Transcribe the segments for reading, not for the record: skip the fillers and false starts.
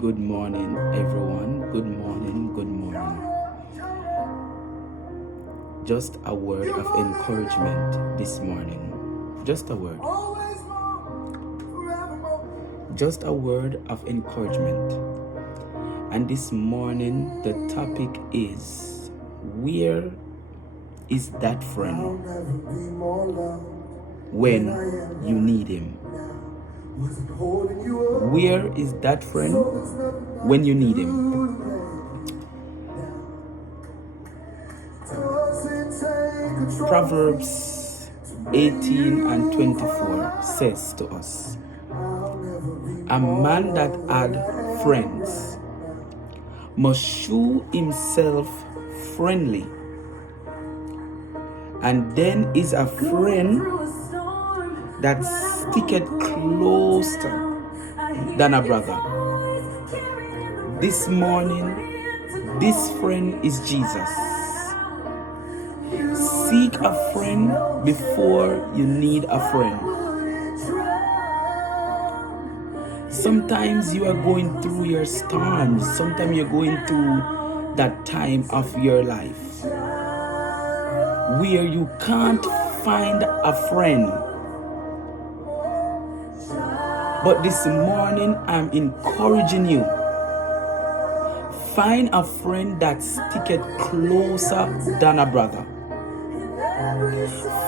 Good morning, everyone. Good morning. Good morning. Just a word of encouragement this morning. Just a word. Just a word of encouragement. And this morning, the topic is, where is that friend when you need him? Where is that friend when you need him? Proverbs 18 and 24 says to us, a man that had friends must shew himself friendly, and then is a friend that sticketh closer than a brother. This morning, this friend is Jesus. Seek a friend before you need a friend. Sometimes you are going through your storms. Sometimes you're going through that time of your life where you can't find a friend. But this morning, I'm encouraging you. Find a friend that sticketh closer than a brother.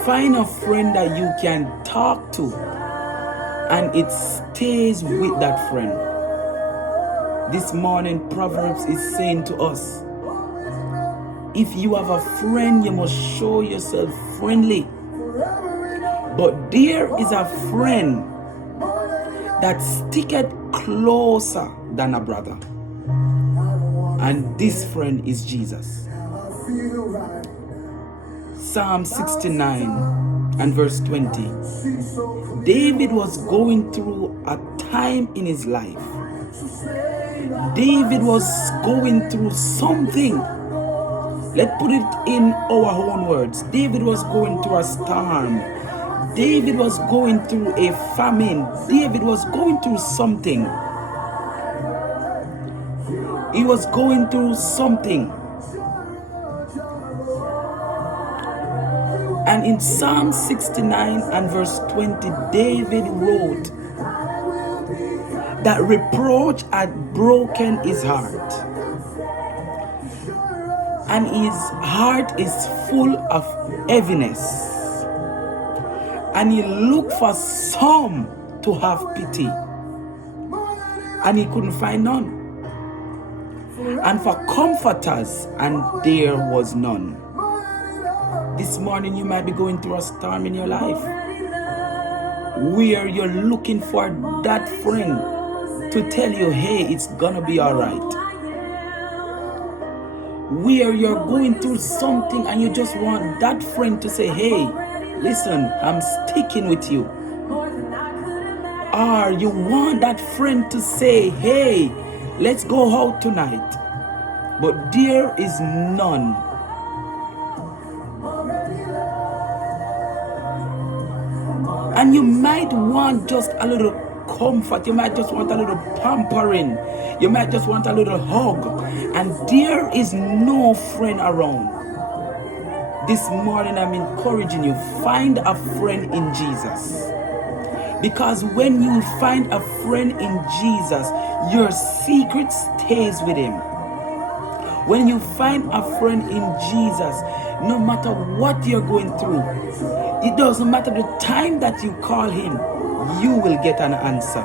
Find a friend that you can talk to and it stays with that friend. This morning, Proverbs is saying to us, if you have a friend, you must show yourself friendly. But there is a friend that sticketh closer than a brother. And this friend is Jesus. Psalm 69 and verse 20. David was going through a time in his life. David was going through something. Let's put it in our own words. David was going through a storm. David was going through a famine. David was going through something. He was going through something. And in Psalm 69 and verse 20, David wrote that reproach had broken his heart. And his heart is full of heaviness. And he looked for some to have pity. And he couldn't find none. And for comforters, and there was none. This morning you might be going through a storm in your life where you're looking for that friend to tell you, hey, it's gonna be all right. Where you're going through something and you just want that friend to say, hey, listen, I'm sticking with you. Or you want that friend to say, hey, let's go out tonight. But there is none. And you might want just a little comfort. You might just want a little pampering. You might just want a little hug. And there is no friend around. This morning I'm encouraging you, find a friend in Jesus. Because when you find a friend in Jesus, your secret stays with him. When you find a friend in Jesus, no matter what you're going through, it doesn't matter the time that you call him, you will get an answer.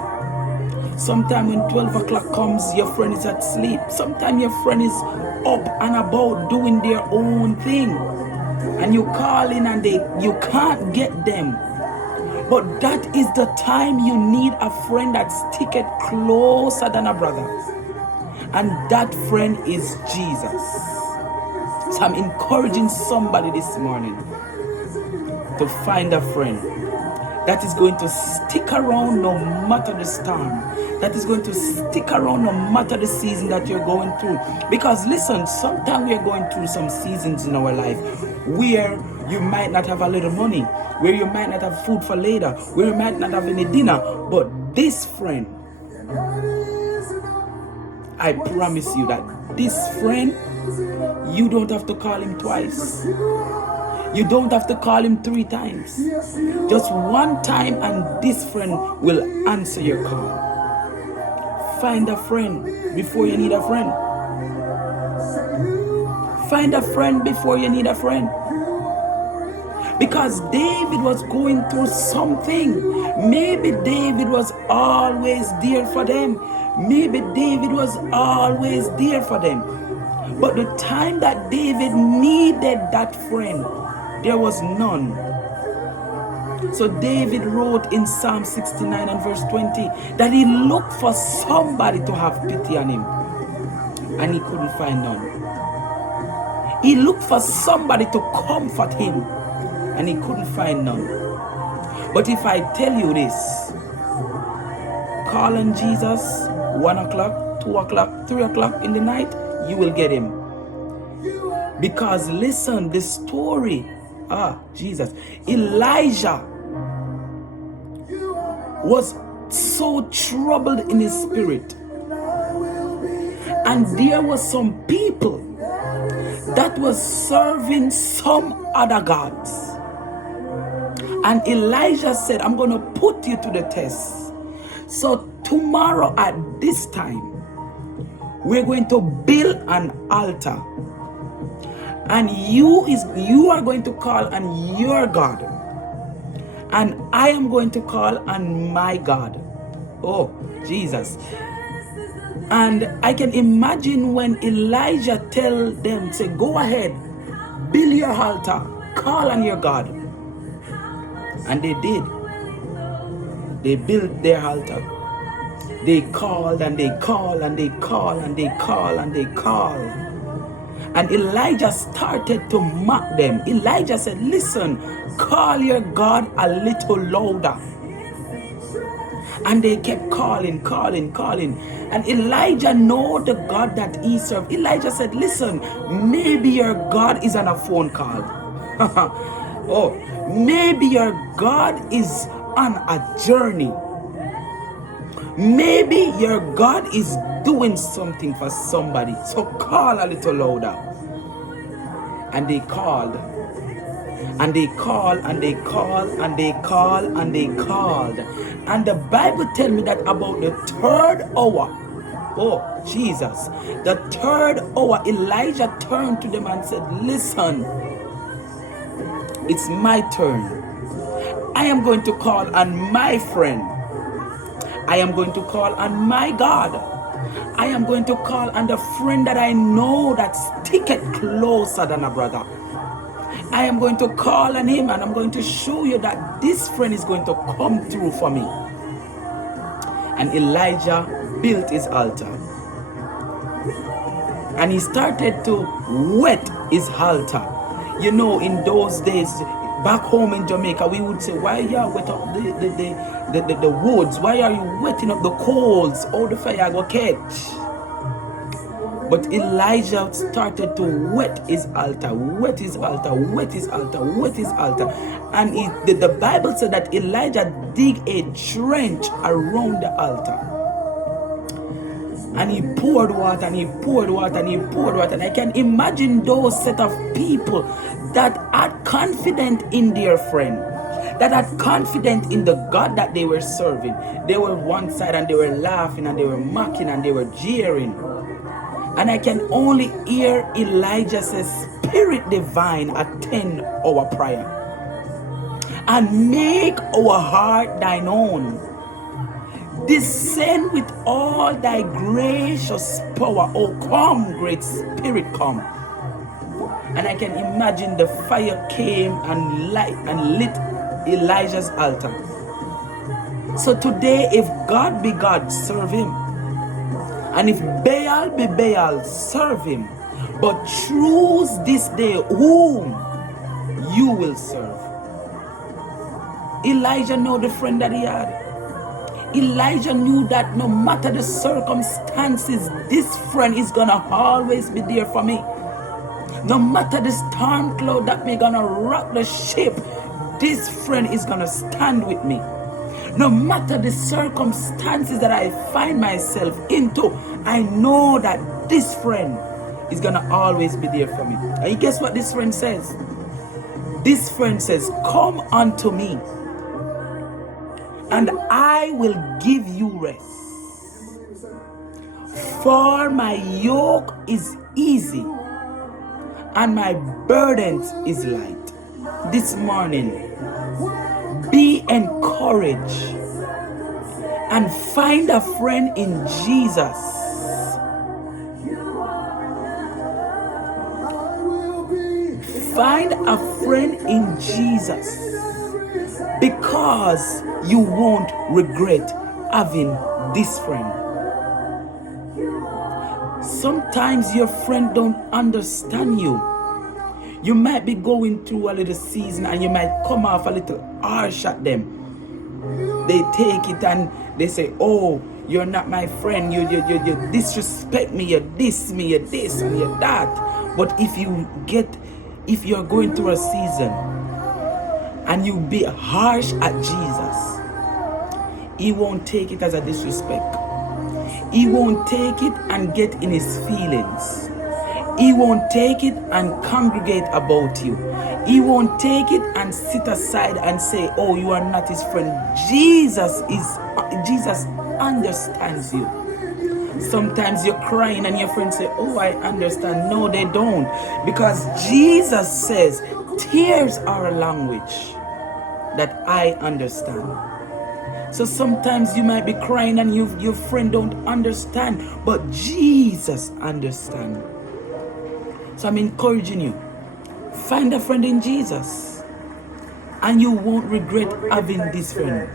Sometimes when 12 o'clock comes, your friend is asleep. Sometimes your friend is up and about doing their own thing. And you call in and you can't get them. But that is the time you need a friend that sticketh closer than a brother. And that friend is Jesus. So I'm encouraging somebody this morning to find a friend that is going to stick around no matter the storm, that is going to stick around no matter the season that you're going through. Because listen, sometimes we are going through some seasons in our life where you might not have a little money, where you might not have food for later, where you might not have any dinner. But this friend I promise you that this friend, you don't have to call him twice. You don't have to call him 3 times. Just one time and this friend will answer your call. Find a friend before you need a friend. Find a friend before you need a friend. Because David was going through something. Maybe David was always there for them. Maybe David was always there for them. But the time that David needed that friend, there was none. So David wrote in Psalm 69 and verse 20 that he looked for somebody to have pity on him, and he couldn't find none. He looked for somebody to comfort him, and he couldn't find none. But if I tell you this, call on Jesus 1 o'clock, 2 o'clock, 3 o'clock in the night, you will get him. Because listen, the story, Jesus, Elijah was so troubled in his spirit, and there was some people that was serving some other gods, and Elijah said, I'm going to put you to the test. So tomorrow at this time, we're going to build an altar, and you are going to call on your God, and I am going to call on my God. Oh, Jesus. And I can imagine when Elijah tell them, say, go ahead, build your altar, call on your God. And they did. They built their altar. They called and they called and they called and they called and they called. And Elijah started to mock them. Elijah said, listen, call your God a little louder. And they kept calling. And Elijah know the God that he served. Elijah said, listen, maybe your God is on a phone call. Oh, maybe your God is on a journey. Maybe your God is doing something for somebody. So call a little louder. And they called. And they called and they called and they called and they called. And the Bible tells me that about the 3rd hour, oh Jesus, the 3rd hour, Elijah turned to them and said, listen, it's my turn. I am going to call on my friend. I am going to call on my God. I am going to call on the friend that I know that's sticketh closer than a brother. I am going to call on him, and I'm going to show you that this friend is going to come through for me. And Elijah built his altar. And he started to wet his altar. You know, in those days, back home in Jamaica, we would say, why are you wet up the woods? Why are you wetting up the coals? All the fire go catch. But Elijah started to wet his altar. And the Bible said that Elijah dig a trench around the altar. And he poured water and he poured water and he poured water. And I can imagine those set of people that are confident in their friend, that are confident in the God that they were serving. They were one side and they were laughing and they were mocking and they were jeering. And I can only hear Elijah say, Spirit divine, attend our prayer and make our heart thine own. Descend with all thy gracious power. Oh, come, great Spirit, come. And I can imagine the fire came and lit Elijah's altar. So today, if God be God, serve him. And if Baal be Baal, serve him. But choose this day whom you will serve. Elijah knew the friend that he had. Elijah knew that no matter the circumstances, this friend is going to always be there for me. No matter the storm cloud that may going to rock the ship, this friend is going to stand with me. No matter the circumstances that I find myself into, I know that this friend is gonna always be there for me. And guess what this friend says? This friend says, come unto me, and I will give you rest. For my yoke is easy, and my burden is light. This morning, be encouraged and find a friend in Jesus. Find a friend in Jesus, because you won't regret having this friend. Sometimes your friend don't understand you. You might be going through a little season and you might come off a little harsh at them. They take it and they say, oh, you're not my friend, you disrespect me, you diss me, you this and you that. But if you're going through a season and you be harsh at Jesus, he won't take it as a disrespect. He won't take it and get in his feelings. He won't take it and congregate about you. He won't take it and sit aside and say, oh, you are not his friend. Jesus understands you. Sometimes you're crying and your friends say, oh, I understand. No, they don't. Because Jesus says, tears are a language that I understand. So sometimes you might be crying and your friend don't understand, but Jesus understands. So I'm encouraging you, find a friend in Jesus, and you won't regret having this friend.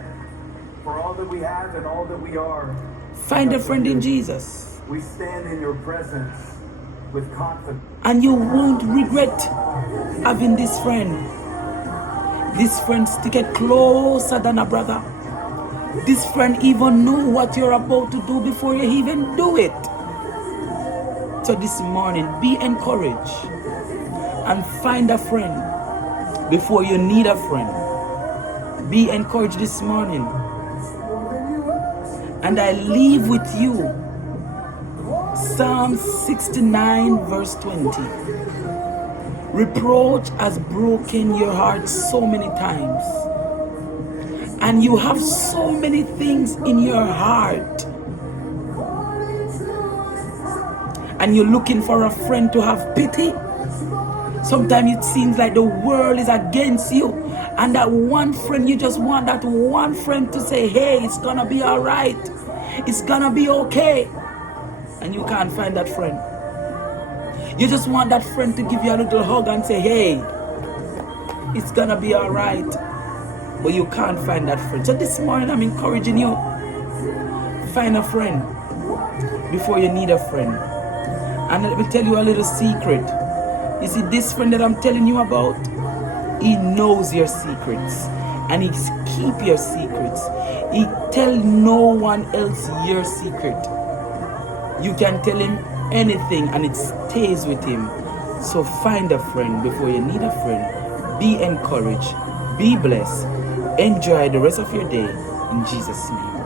For all that we have and all that we are, find a friend in Jesus. We stand in your presence with confidence. And you won't regret having this friend. This friend sticketh closer than a brother. This friend even know what you're about to do before you even do it. So this morning, be encouraged and find a friend before you need a friend. Be encouraged this morning. And I leave with you Psalm 69 verse 20. Reproach has broken your heart so many times. And you have so many things in your heart. And you're looking for a friend to have pity. Sometimes it seems like the world is against you. And that one friend, you just want that one friend to say, hey, it's gonna be all right. It's gonna be okay. And you can't find that friend. You just want that friend to give you a little hug and say, hey, it's gonna be all right. But you can't find that friend. So this morning I'm encouraging you. Find a friend before you need a friend. And let me tell you a little secret. You see, this friend that I'm telling you about, he knows your secrets. And he keep your secrets. He tell no one else your secret. You can tell him anything and it stays with him. So find a friend before you need a friend. Be encouraged. Be blessed. Enjoy the rest of your day. In Jesus' name.